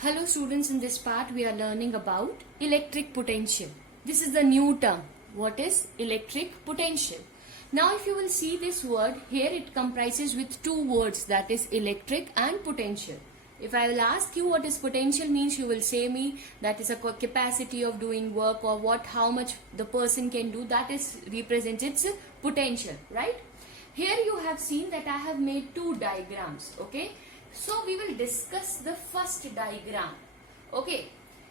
Hello students, in this part we are learning about electric potential. This is the new term. What is electric potential? Now if you will see this word, here it comprises with two words, that is electric and potential. If I will ask you what is potential means, you will say me that is a capacity of doing work or how much the person can do, that is represents its potential, right? Here you have seen that I have made two diagrams, okay? So we will discuss the first diagram. Okay,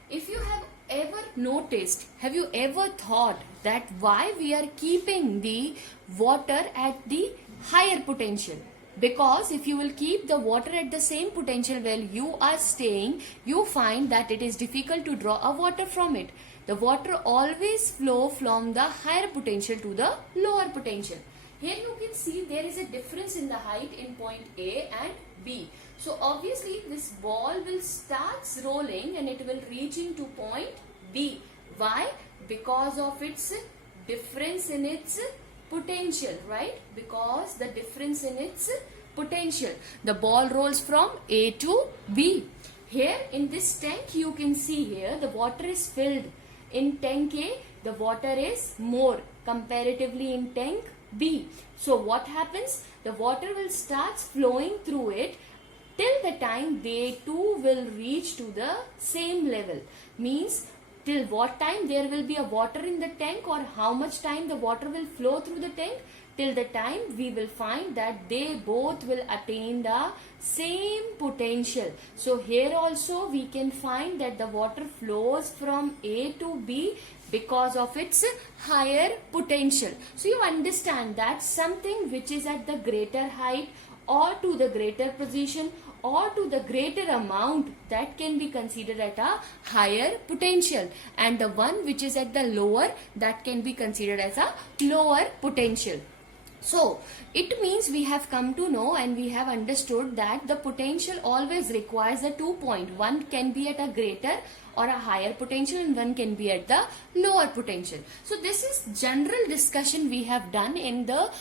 if you have ever noticed, have you ever thought that why we are keeping the water at the higher potential? Because if you will keep the water at the same potential where you are staying, you find that it is difficult to draw a water from it. The water always flow from the higher potential to the lower potential. Here you can see there is a difference in the height in point A and B. So obviously this ball will start rolling and it will reach into point B. Why? Because of its difference in its potential, right? Because the difference in its potential. The ball rolls from A to B. Here in this tank you can see here the water is filled. In tank A the water is more comparatively in tank B. So what happens? The water will start flowing through it till the time they too will reach to the same level. Means till what time there will be a water in the tank, or how much time the water will flow through the tank, till the time we will find that they both will attain the same potential. So here also we can find that the water flows from A to B because of its higher potential. So you understand that something which is at the greater height or to the greater position or to the greater amount, that can be considered at a higher potential, and the one which is at the lower, that can be considered as a lower potential. So it means we have come to know and we have understood that the potential always requires a 2 point. One can be at a greater or a higher potential and one can be at the lower potential. So this is general discussion we have done in the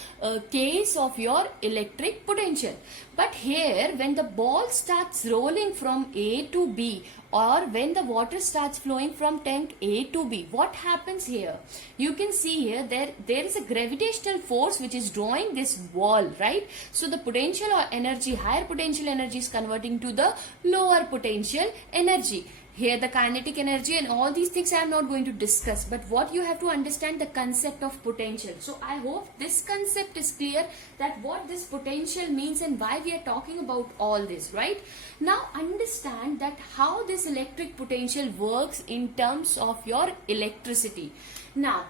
case of your electric potential. But here when the ball starts rolling from A to B, or when the water starts flowing from tank A to B, what happens here? You can see here there is a gravitational force which is drawing this wall, right? So the potential or energy, higher potential energy is converting to the lower potential energy. Here the kinetic energy and all these things I am not going to discuss, but what you have to understand, the concept of potential. So I hope this concept is clear, that what this potential means and why we are talking about all this, right? Now understand that how this electric potential works in terms of your electricity. Now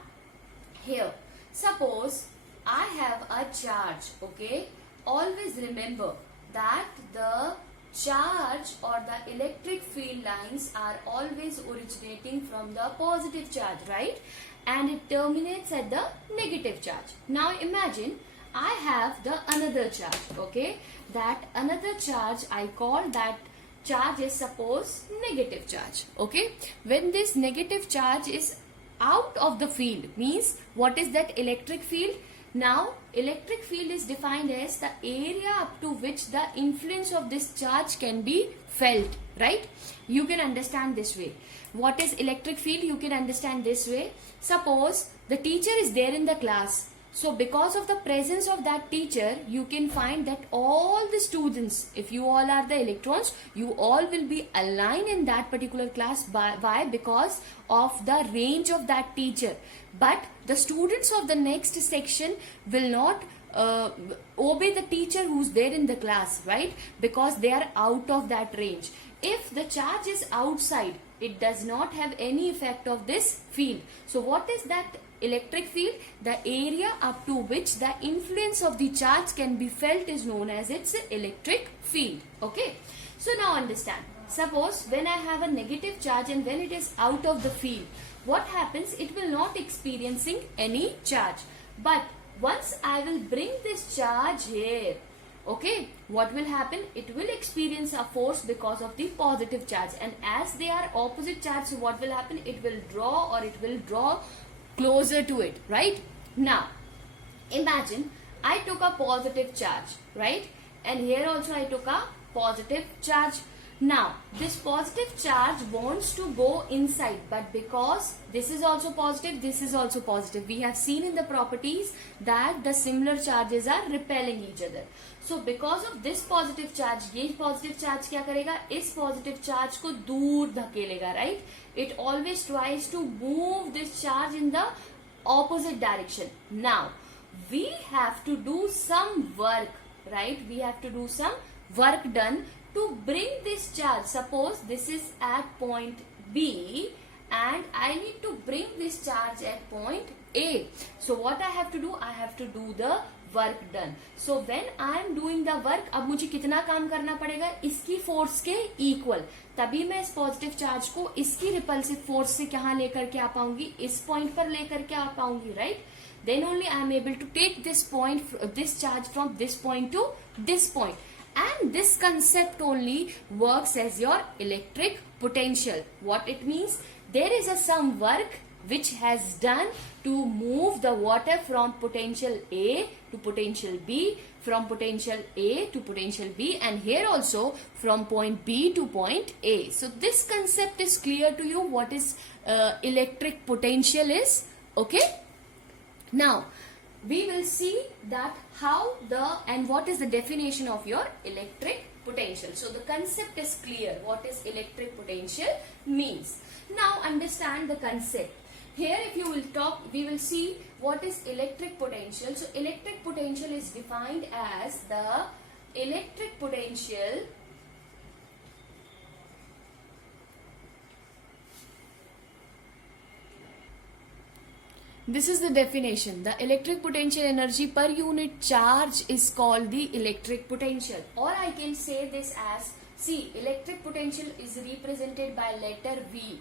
here, suppose I have a charge, okay? Always remember that the charge or the electric field lines are always originating from the positive charge, right? And it terminates at the negative charge. Now imagine I have the another charge, okay? That another charge, I call that charge is suppose negative charge, okay? When this negative charge is out of the field, means what is that electric field? Now, electric field is defined as the area up to which the influence of this charge can be felt, right? You can understand this way. What is electric field? You can understand this way. Suppose the teacher is there in the class. So, because of the presence of that teacher, you can find that all the students, if you all are the electrons, you all will be aligned in that particular class. Why? Because of the range of that teacher. But the students of the next section will not obey the teacher who's there in the class, right? Because they are out of that range. If the charge is outside, it does not have any effect of this field. So what is that electric field? The area up to which the influence of the charge can be felt is known as its electric field, okay? So now understand. Suppose when I have a negative charge and when it is out of the field, what happens? It will not experiencing any charge. But once I will bring this charge here, okay, what will happen? It will experience a force because of the positive charge, and as they are opposite charge, so what will happen? It will draw, or it will draw closer to it, right? Now imagine I took a positive charge, right? And here also I took a positive charge. Now, this positive charge wants to go inside, but because this is also positive, this is also positive. We have seen in the properties that the similar charges are repelling each other. So, because of this positive charge, ये positive charge क्या करेगा? इस positive charge को दूर धकेलेगा, right? It always tries to move this charge in the opposite direction. Now, we have to do some work, right? We have to do some work done to bring this charge. Suppose this is at point B and I need to bring this charge at point A. So what I have to do? I have to do the work done. So when I am doing the work, अब मुझे कितना काम करना पड़ेगा? इसकी force के equal, तभी मैं इस पॉजिटिव चार्ज को इसकी रिपल्सिव फोर्स से कहाँ लेकर के आ पाऊंगी? इस पॉइंट पर लेकर के आ पाऊंगी, right? Then only I am able to take this charge from this point to this point. And this concept only works as your electric potential. What it means? There is some work which has done to move the water from potential A to potential B, from potential A to potential B, and here also from point B to point A. So this concept is clear to you, what is electric potential is, okay? Now, we will see that how and what is the definition of your electric potential. So the concept is clear, what is electric potential means. Now understand the concept. Here if you will talk, we will see what is electric potential. So electric potential is defined as the electric potential This is the definition. The electric potential energy per unit charge is called the electric potential. Or I can say this as, see, electric potential is represented by letter V.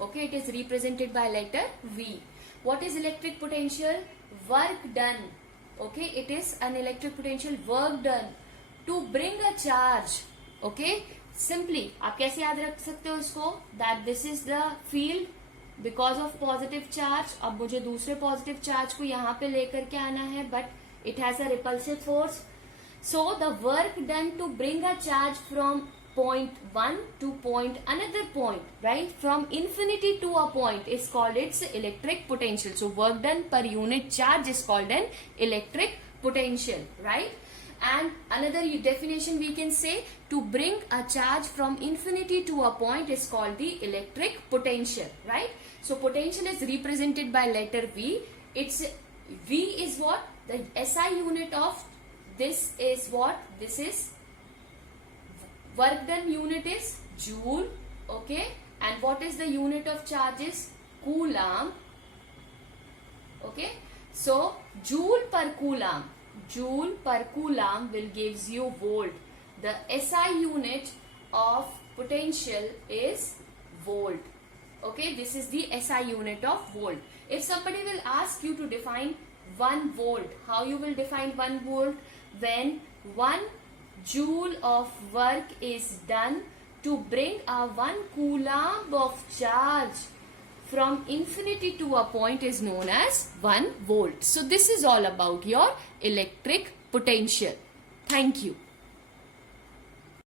Okay, it is represented by letter V. What is electric potential? Work done. Okay, it is an electric potential work done to bring a charge. Okay, simply, आप कैसे याद रख सकते हो इसको? That this is the field because of positive charge. अब मुझे दूसरे positive charge को यहाँ पे लेकर के आना है, but it has a repulsive force. So the work done to bring a charge from point 1 to point another point, right? From infinity to a point is called its electric potential. So work done per unit charge is called an electric potential, right? And another definition we can say, to bring a charge from infinity to a point is called the electric potential, right? So potential is represented by letter V. Its V is what? The SI unit of this is what? This is work done unit is joule, okay? And what is the unit of charge is coulomb, okay? So joule per coulomb will gives you volt. The SI unit of potential is volt. Okay, this is the SI unit of volt. If somebody will ask you to define 1 volt, how you will define 1 volt? When 1 joule of work is done to bring a 1 coulomb of charge from infinity to a point is known as 1 volt. So this is all about your electric potential. Thank you.